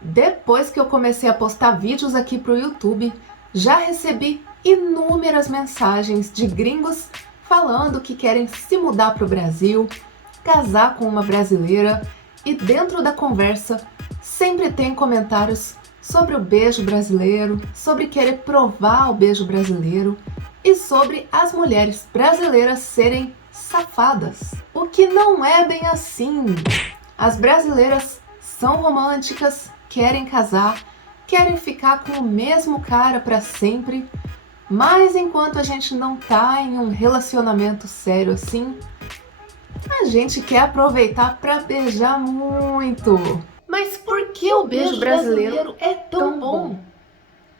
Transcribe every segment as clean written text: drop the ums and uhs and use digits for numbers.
Depois que eu comecei a postar vídeos aqui pro YouTube, já recebi inúmeras mensagens de gringos falando que querem se mudar pro Brasil, casar com uma brasileira, e dentro da conversa sempre tem comentários sobre o beijo brasileiro, sobre querer provar o beijo brasileiro e sobre as mulheres brasileiras serem safadas. O que não é bem assim. As brasileiras são românticas, querem casar, querem ficar com o mesmo cara para sempre, mas enquanto a gente não tá em um relacionamento sério assim, a gente quer aproveitar para beijar muito. Mas por que o beijo brasileiro é tão bom?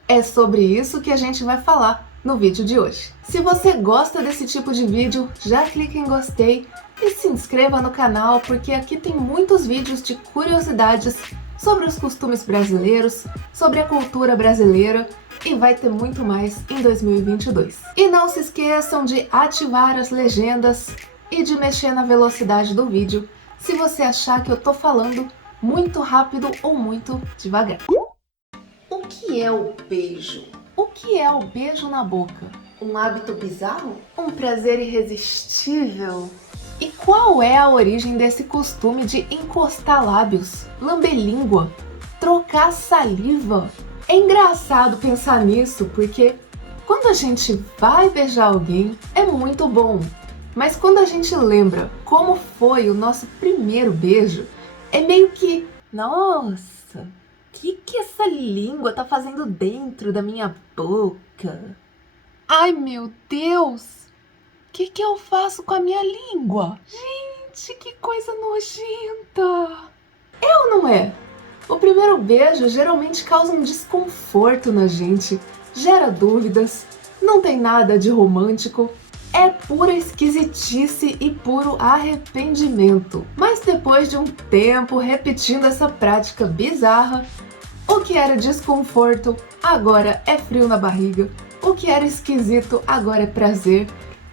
É sobre isso que a gente vai falar no vídeo de hoje. Se você gosta desse tipo de vídeo, já clica em gostei e se inscreva no canal, porque aqui tem muitos vídeos de curiosidades sobre os costumes brasileiros, sobre a cultura brasileira, e vai ter muito mais em 2022. E não se esqueçam de ativar as legendas e de mexer na velocidade do vídeo se você achar que eu tô falando muito rápido ou muito devagar. O que é o beijo? O que é o beijo na boca? Um hábito bizarro? Um prazer irresistível? E qual é a origem desse costume de encostar lábios, lamber língua, trocar saliva? É engraçado pensar nisso porque quando a gente vai beijar alguém é muito bom, mas quando a gente lembra como foi o nosso primeiro beijo, é meio que, nossa, que essa língua tá fazendo dentro da minha boca? Ai, meu Deus! O que eu faço com a minha língua? Gente, que coisa nojenta! É ou não é? O primeiro beijo geralmente causa um desconforto na gente, gera dúvidas, não tem nada de romântico, é pura esquisitice e puro arrependimento. Mas depois de um tempo repetindo essa prática bizarra, o que era desconforto agora é frio na barriga, o que era esquisito agora é prazer,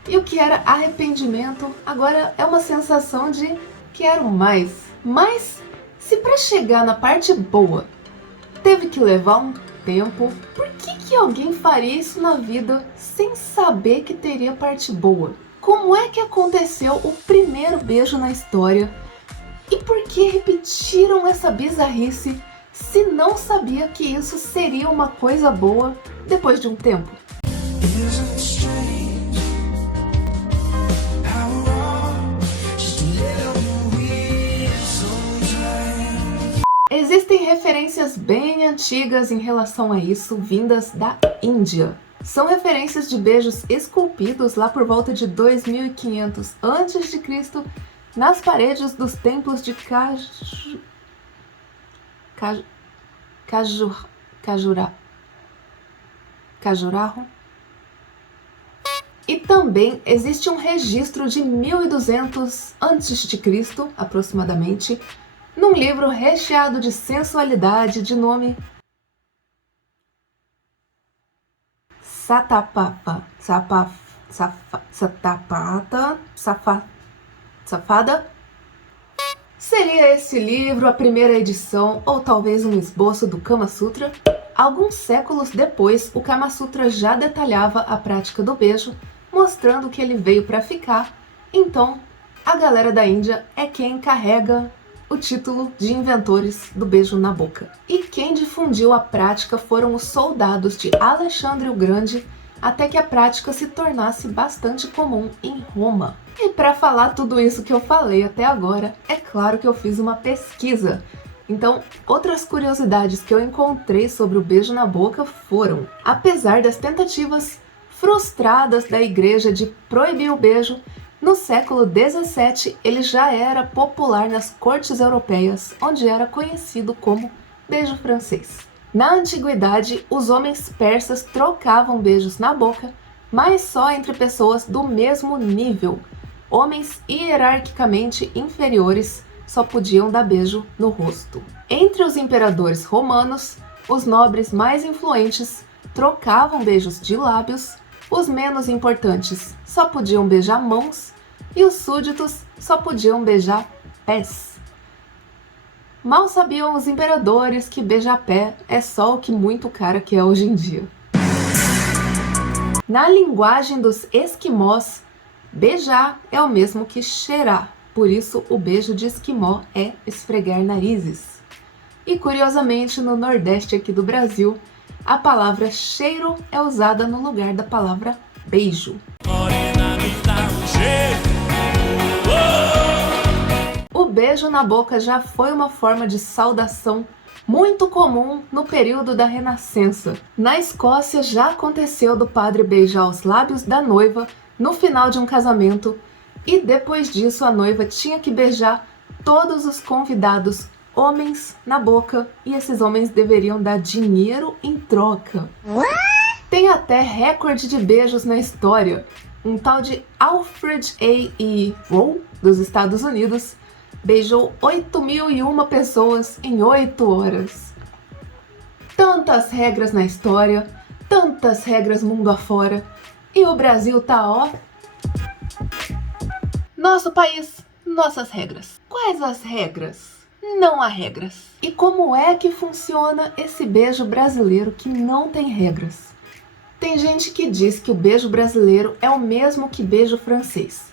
e o que era arrependimento agora é uma sensação de quero mais. Mas se para chegar na parte boa teve que levar um tempo, por que alguém faria isso na vida sem saber que teria parte boa? Como é que aconteceu o primeiro beijo na história? E por que repetiram essa bizarrice se não sabia que isso seria uma coisa boa depois de um tempo? Existem referências bem antigas em relação a isso, vindas da Índia. São referências de beijos esculpidos lá por volta de 2500 a.C. nas paredes dos templos de Khajuraho. E também existe um registro de 1200 a.C., aproximadamente, num livro recheado de sensualidade de nome Safada. Seria esse livro a primeira edição ou talvez um esboço do Kama Sutra? Alguns séculos depois, o Kama Sutra já detalhava a prática do beijo, mostrando que ele veio para ficar. Então, a galera da Índia é quem carrega o título de inventores do beijo na boca. E quem difundiu a prática foram os soldados de Alexandre o Grande, até que a prática se tornasse bastante comum em Roma. E para falar tudo isso que eu falei até agora, é claro que eu fiz uma pesquisa. Então, outras curiosidades que eu encontrei sobre o beijo na boca foram: apesar das tentativas frustradas da igreja de proibir o beijo, no século XVII ele já era popular nas cortes europeias, onde era conhecido como beijo francês. Na antiguidade, os homens persas trocavam beijos na boca, mas só entre pessoas do mesmo nível. Homens hierarquicamente inferiores só podiam dar beijo no rosto. Entre os imperadores romanos, os nobres mais influentes trocavam beijos de lábios, os menos importantes só podiam beijar mãos e os súditos só podiam beijar pés. Mal sabiam os imperadores que beija-pé é só o que muito cara que é hoje em dia. Na linguagem dos esquimós, beijar é o mesmo que cheirar, por isso o beijo de esquimó é esfregar narizes. E curiosamente, no Nordeste aqui do Brasil, a palavra cheiro é usada no lugar da palavra beijo. O beijo na boca já foi uma forma de saudação muito comum no período da Renascença. Na Escócia já aconteceu do padre beijar os lábios da noiva no final de um casamento e depois disso a noiva tinha que beijar todos os convidados homens na boca e esses homens deveriam dar dinheiro em troca. Tem até recorde de beijos na história. Um tal de Alfred A. E. Roe, dos Estados Unidos, beijou 8.001 pessoas em 8 horas. Tantas regras na história, tantas regras mundo afora, e o Brasil tá ó. Nosso país, nossas regras. Quais as regras? Não há regras. E como é que funciona esse beijo brasileiro que não tem regras? Tem gente que diz que o beijo brasileiro é o mesmo que beijo francês,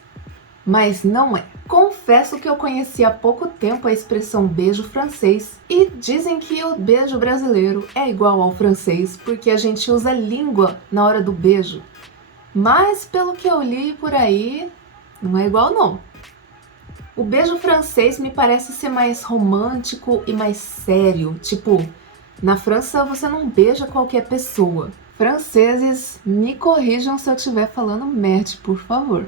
mas não é. Confesso que eu conheci há pouco tempo a expressão beijo francês e dizem que o beijo brasileiro é igual ao francês porque a gente usa língua na hora do beijo. Mas pelo que eu li por aí, não é igual não. O beijo francês me parece ser mais romântico e mais sério. Tipo, na França você não beija qualquer pessoa. Franceses, me corrijam se eu estiver falando merda, por favor.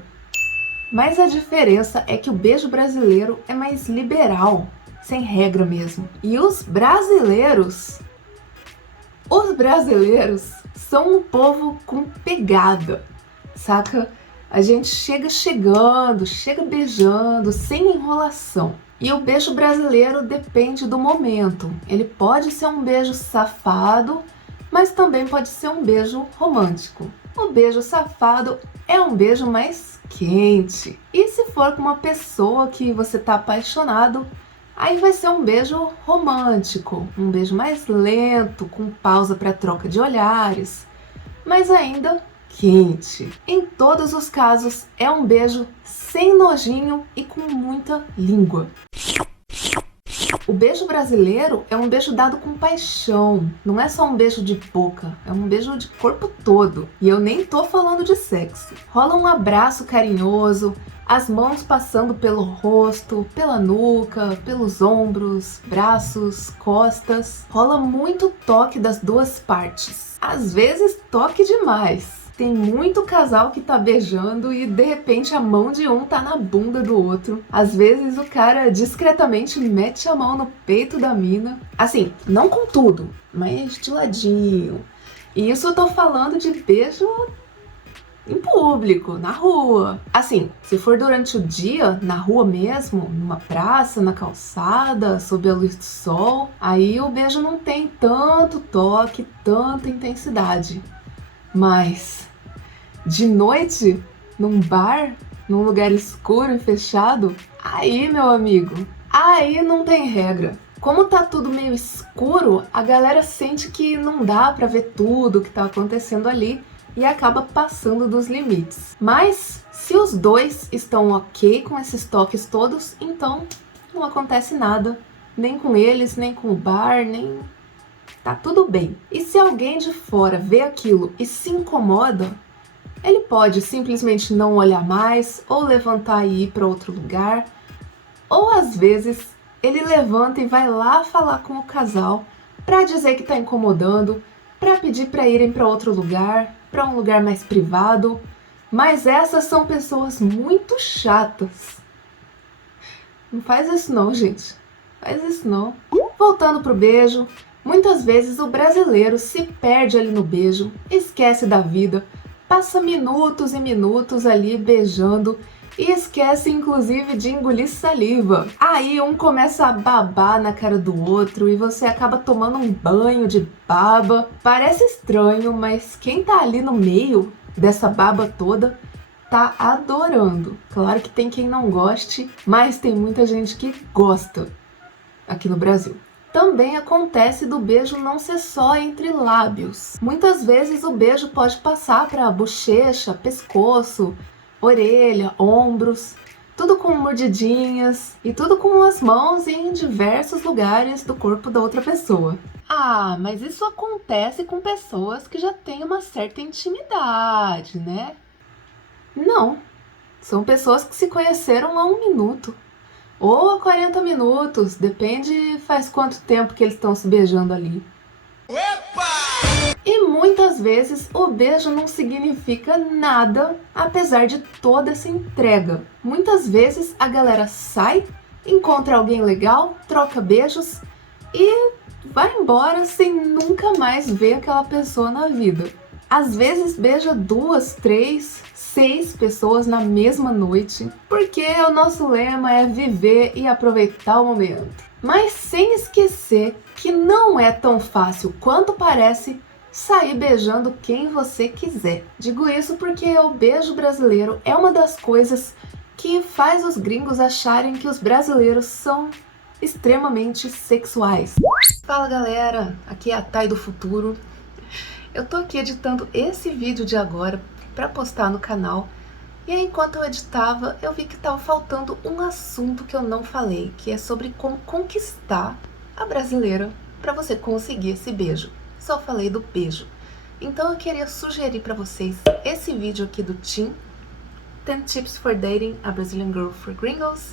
Mas a diferença é que o beijo brasileiro é mais liberal, sem regra mesmo. E os brasileiros são um povo com pegada, saca? A gente chega chegando, chega beijando, sem enrolação. E o beijo brasileiro depende do momento. Ele pode ser um beijo safado, mas também pode ser um beijo romântico. O beijo safado é um beijo mais quente. E se for com uma pessoa que você tá apaixonado, aí vai ser um beijo romântico, um beijo mais lento, com pausa para troca de olhares, mas ainda quente. Em todos os casos, é um beijo sem nojinho e com muita língua. O beijo brasileiro é um beijo dado com paixão, não é só um beijo de boca, é um beijo de corpo todo. E eu nem tô falando de sexo. Rola um abraço carinhoso, as mãos passando pelo rosto, pela nuca, pelos ombros, braços, costas. Rola muito toque das duas partes. Às vezes toque demais. Tem muito casal que tá beijando e de repente a mão de um tá na bunda do outro. Às vezes o cara discretamente mete a mão no peito da mina. Assim, não com tudo, mas de ladinho. E isso eu tô falando de beijo em público, na rua. Assim, se for durante o dia, na rua mesmo, numa praça, na calçada, sob a luz do sol, aí o beijo não tem tanto toque, tanta intensidade. Mas de noite, num bar, num lugar escuro e fechado, aí, meu amigo, aí não tem regra. Como tá tudo meio escuro, a galera sente que não dá pra ver tudo que tá acontecendo ali e acaba passando dos limites. Mas se os dois estão ok com esses toques todos, então não acontece nada, nem com eles, nem com o bar, nem... tá tudo bem. E se alguém de fora vê aquilo e se incomoda, ele pode simplesmente não olhar mais, ou levantar e ir para outro lugar, ou às vezes ele levanta e vai lá falar com o casal para dizer que tá incomodando, para pedir para irem para outro lugar, para um lugar mais privado. Mas essas são pessoas muito chatas. Não faz isso não, gente. Faz isso não. Voltando pro beijo, muitas vezes o brasileiro se perde ali no beijo, esquece da vida, passa minutos e minutos ali beijando e esquece inclusive de engolir saliva. Aí um começa a babar na cara do outro e você acaba tomando um banho de baba. Parece estranho, mas quem tá ali no meio dessa baba toda tá adorando. Claro que tem quem não goste, mas tem muita gente que gosta. aqui no Brasil. Também acontece do beijo não ser só entre lábios. Muitas vezes o beijo pode passar para bochecha, pescoço, orelha, ombros, tudo com mordidinhas e tudo com as mãos em diversos lugares do corpo da outra pessoa. Ah, mas isso acontece com pessoas que já têm uma certa intimidade, né? Não, são pessoas que se conheceram há 1 minuto. Ou a 40 minutos, depende faz quanto tempo que eles estão se beijando ali. Opa! E muitas vezes o beijo não significa nada, apesar de toda essa entrega. Muitas vezes a galera sai, encontra alguém legal, troca beijos e vai embora sem nunca mais ver aquela pessoa na vida. Às vezes beija 2, 3, 6 pessoas na mesma noite, porque o nosso lema é viver e aproveitar o momento. Mas sem esquecer que não é tão fácil quanto parece sair beijando quem você quiser. Digo isso porque o beijo brasileiro é uma das coisas que faz os gringos acharem que os brasileiros são extremamente sexuais. Fala galera, aqui é a Thay do futuro. Eu tô aqui editando esse vídeo de agora para postar no canal, e aí, enquanto eu editava, eu vi que estava faltando um assunto que eu não falei, que é sobre como conquistar a brasileira para você conseguir esse beijo. Só falei do beijo. Então eu queria sugerir para vocês esse vídeo aqui do Tim, 10 Tips for Dating a Brazilian Girl for Gringos,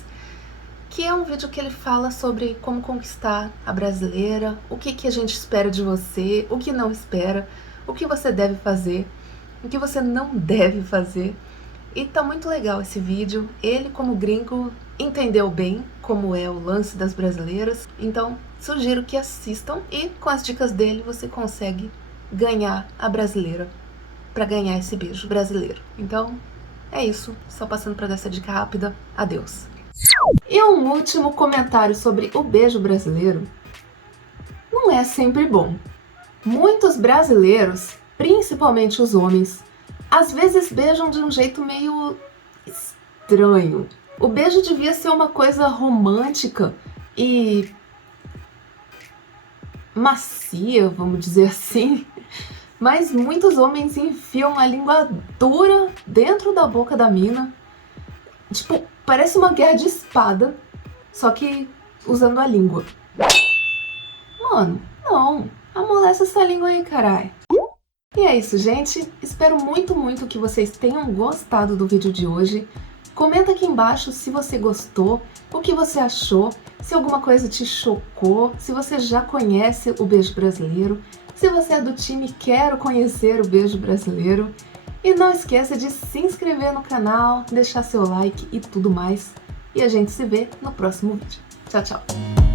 que é um vídeo que ele fala sobre como conquistar a brasileira, o que a gente espera de você, o que não espera, o que você deve fazer, o que você não deve fazer. E tá muito legal esse vídeo. Ele, como gringo, entendeu bem como é o lance das brasileiras. Então, sugiro que assistam e com as dicas dele você consegue ganhar a brasileira, para ganhar esse beijo brasileiro. Então, é isso. Só passando para dar essa dica rápida. Adeus. E um último comentário sobre o beijo brasileiro. Não é sempre bom. Muitos brasileiros, principalmente os homens, às vezes beijam de um jeito meio estranho. O beijo devia ser uma coisa romântica e macia, vamos dizer assim, mas muitos homens enfiam a língua dura dentro da boca da mina. Tipo, parece uma guerra de espada, só que usando a língua. Mano, não, amolece essa língua aí, carai. E é isso, gente. Espero muito que vocês tenham gostado do vídeo de hoje. Comenta aqui embaixo se você gostou, o que você achou, se alguma coisa te chocou, se você já conhece o beijo brasileiro, se você é do time Quero Conhecer o Beijo Brasileiro. E não esqueça de se inscrever no canal, deixar seu like e tudo mais. E a gente se vê no próximo vídeo. Tchau, tchau!